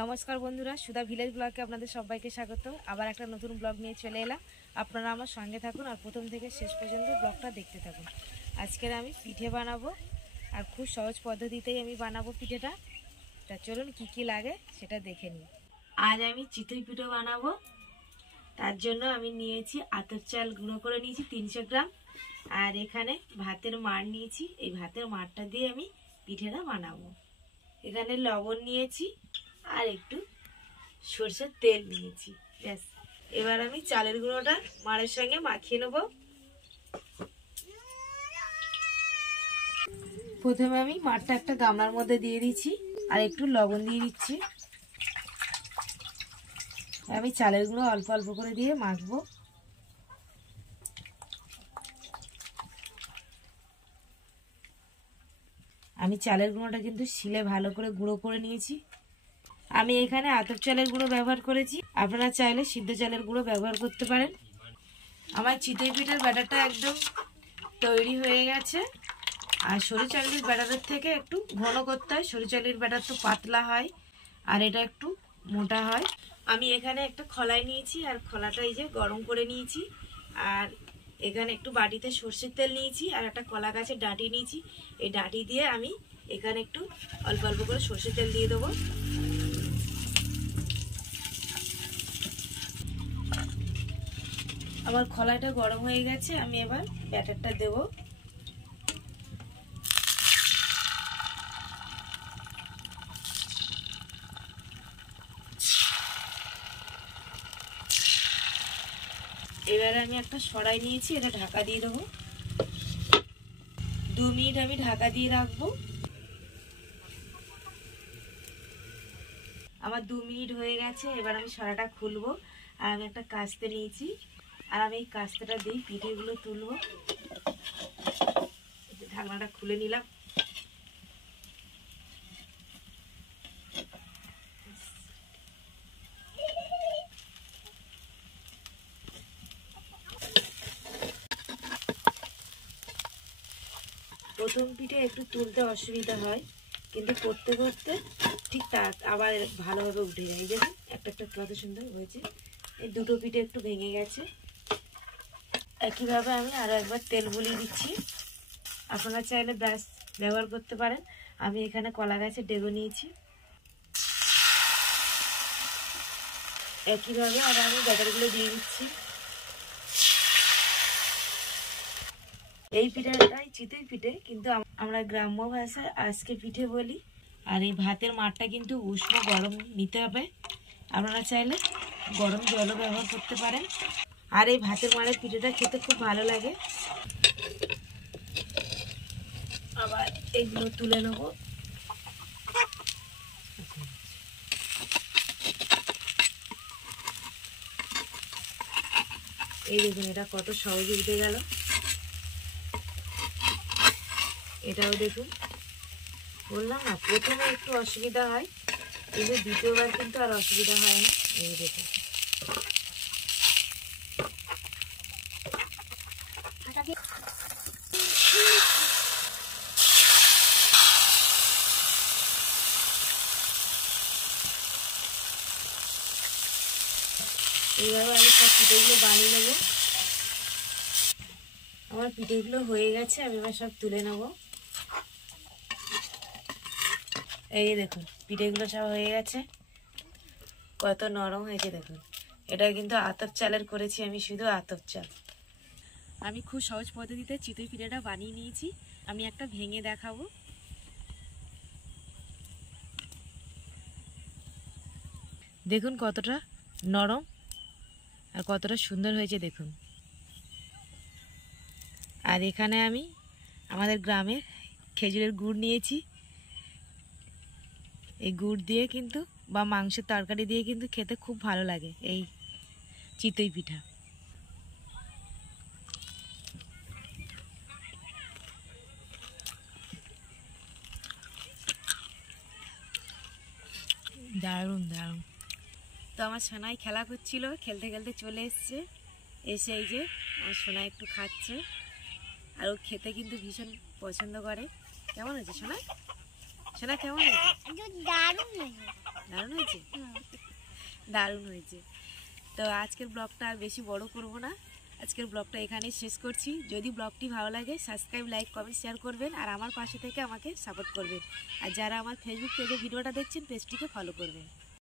নমস্কার বন্ধুরা, সুধা ভিলেজ ব্লগে আপনাদের সবাইকে স্বাগত। আবার একটা নতুন ব্লগ নিয়ে চলে এলাম। আপনারা আমার সঙ্গে থাকুন আর প্রথম থেকে শেষ পর্যন্ত ব্লগটা দেখতে থাকুন। আজকের আমি পিঠে বানাবো আর খুব সহজ পদ্ধতিতেই আমি বানাবো পিঠেটা। তা চলুন কি কি লাগে সেটা দেখে নিই। আজ আমি চিতই পিঠে বানাবো। তার জন্য আমি নিয়েছি আতপ চাল গুঁড়ো করে নিয়েছি 300 গ্রাম, আর এখানে ভাতের মাড় নিয়েছি। এই ভাতের মাড়টা দিয়ে আমি পিঠেটা বানাবো। এখানে লবণ নিয়েছি আর একটু সরষের তেল নিয়েছি, ব্যাস। এবার আমি চালের গুঁড়োটা মাড়ের সঙ্গে মাখিয়ে নেব। প্রথমে আমি মাড়টা একটা গামলার মধ্যে দিয়ে দিচ্ছি আর একটু লবণ দিয়ে দিচ্ছি। আমি চালের গুঁড়ো অল্প অল্প করে দিয়ে মাখবো। আমি চালের গুঁড়োটা কিন্তু শিলে ভালো করে গুঁড়ো করে নিয়েছি। আমি এখানে আতপ চালের গুঁড়ো ব্যবহার করেছি, আপনারা চাইলে সিদ্ধ চালের গুঁড়ো ব্যবহার করতে পারেন। আমার চিতই পিঠার ব্যাটারটা একদম তৈরি হয়ে গেছে। আর সরু চালের ব্যাটারের থেকে একটু ঘন করতে হয়। সরু চালের ব্যাটার তো পাতলা হয় আর এটা একটু মোটা হয়। আমি এখানে একটা খলাই নিয়েছি আর খোলাটা এই যে গরম করে নিয়েছি। আর এখানে একটু বাটিতে সর্ষের তেল নিয়েছি আর একটা কলা গাছের ডাঁটি নিয়েছি। এই ডাঁটি দিয়ে আমি এখানে একটু অল্প অল্প করে সর্ষের তেল দিয়ে দেবো। আমার খোলাটা গরম হয়ে গেছে, আমি এবার ব্যাটারটা দেব। এবারে আমি একটা সরাই নিয়েছি, এটা ঢাকা দিয়ে দেবো। 2 মিনিট আমি ঢাকা দিয়ে রাখবো। আমার 2 মিনিট হয়ে গেছে। এবার আমি সরাটা খুলবো। আর আমি একটা কাস্তে নিয়েছি আর আমি এই কাস্তেটা দিয়ে পিঠেগুলো তুলবো। ঢাকনাটা খুলে নিলাম। প্রথম পিঠে একটু তুলতে অসুবিধা হয়, কিন্তু করতে করতে ঠিক আবার ভালোভাবে উঠে যায়। দেখুন একটা একটা কত সুন্দর হয়েছে। এই দুটো পিঠে একটু ভেঙে গেছে। একইভাবে আমি আরো একবার তেল বুলিয়ে দিচ্ছি। আপনারা চাইলে ব্রাশ ব্যবহার করতে পারেন। আমি এখানে কলা গাছের ডেগো নিয়েছি। একইভাবে আর আমি ব্যাটারগুলো দিয়ে দিচ্ছি। এই পিঠাটাই চিতই পিঠে, কিন্তু আমরা গ্রাম্য ভাষায় আজকে পিঠে বলি। আর এই ভাতের মাড়টা কিন্তু উষ্ণ গরম নিতে হবে। আপনারা চাইলে গরম জলও ব্যবহার করতে পারেন। আর এই ভাতের মাড়ের পিঠেটা খেতে খুব ভালো লাগে। আবার এগুলো তুলে নেব। এই দেখুন এটা কত সহজে উঠে গেল। এটাও দেখুন, বললাম না প্রথমে একটু অসুবিধা হয়, কিন্তু দ্বিতীয়বার কিন্তু আর অসুবিধা হয় না। এই দেখুন এইভাবে আমি সব পিঠেগুলো বানিয়ে নেব। আমার পিঠেগুলো হয়ে গেছে, আমি এবার সব তুলে নেব। এই দেখুন পিঠেগুলো সব হয়ে গেছে, কত নরম হয়েছে দেখুন। এটা কিন্তু আতপ চালের করেছি আমি, শুধু আতপ চাল। আমি খুব সহজ পদ্ধতিতে চিতই পিঠেটা বানিয়ে নিয়েছি। আমি একটা ভেঙে দেখাবো। দেখুন কতটা নরম আর কতটা সুন্দর হয়েছে দেখুন। আর এখানে আমি আমাদের গ্রামের খেজুরের গুড় নিয়েছি। এই গুড় দিয়ে কিন্তু বা মাংসের তরকারি দিয়ে কিন্তু খেতে খুব ভালো লাগে এই চিতই পিঠা। দারুণ দারুণ। তো আমার সোনাই খেলা করছিল, খেলতে খেলতে চলে এসছে। এসে এই যে আমার সোনা একটু খাচ্ছে, আর ও খেতে কিন্তু ভীষণ পছন্দ করে। কেমন হয়েছে সোনা? সোনা কেমন হয়েছে? দারুণ হয়েছে, দারুণ হয়েছে। তো আজকের ব্লগটা আর বেশি বড় করব না, আজকের ব্লগটা এখানেই শেষ করছি। যদি ব্লগটি ভালো লাগে সাবস্ক্রাইব, লাইক, কমেন্ট, শেয়ার করবেন আর আমার পাশে থেকে আমাকে সাপোর্ট করবেন। আর যারা আমার ফেসবুক পেজে ভিডিওটা দেখছেন পেজটিকে ফলো করবেন।